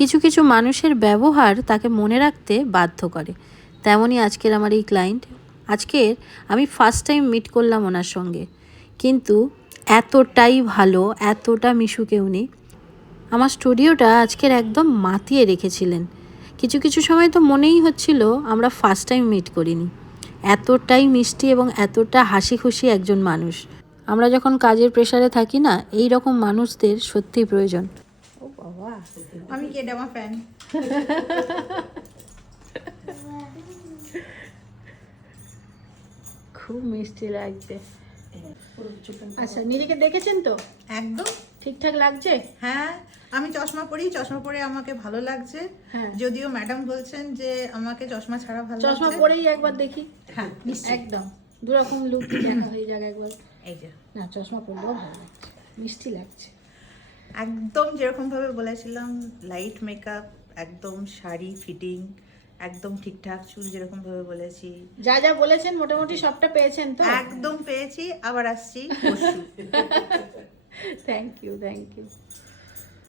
কিছু কিছু মানুষের ব্যবহার তাকে মনে রাখতে বাধ্য করে। তেমনই আজকের আমার এই ক্লায়েন্ট। আজকের আমি ফার্স্ট টাইম মিট করলাম ওনার সঙ্গে, কিন্তু এতটাই ভালো, এতটা মিশুকে উনি আমার স্টুডিওটা আজকের একদম মাতিয়ে রেখেছিলেন। কিছু কিছু সময় তো মনেই হচ্ছিল আমরা ফার্স্ট টাইম মিট করিনি। এতটাই মিষ্টি এবং এতটা হাসি খুশি একজন মানুষ। আমরা যখন কাজের প্রেশারে থাকি না, এই রকম মানুষদের সত্যিই প্রয়োজন। ও বাবা, আমি কে ডামা ফ্যান। খুব মিষ্টি লাগছে। আচ্ছা, নিজেকে দেখেছেন তো? একদম ঠিকঠাক লাগছে? হ্যাঁ, আমি চশমা পরি, চশমা পরে আমাকে ভালো লাগছে। হ্যাঁ। যদিও ম্যাডাম বলছেন যে আমাকে চশমা ছাড়া ভালো লাগছে। চশমা পরেই একবার দেখি। হ্যাঁ, নিশ্চয়ই। একদম দুরকম লুক কেন হয়ে যাক একবার। এই যে না, চশমা পরলেও ভালো লাগছে, মিষ্টি লাগছে। একদম যেরকম ভাবে বলেছিলাম, লাইট মেকআপ, একদম শাড়ি ফিটিং, একদম ঠিকঠাক চুল যেরকম ভাবে বলেছি, যা যা বলেছেন মোটামুটি সবটা পেয়েছেন তো? একদম পেয়েছি। আবার আসছি পরশু। Thank you, thank you.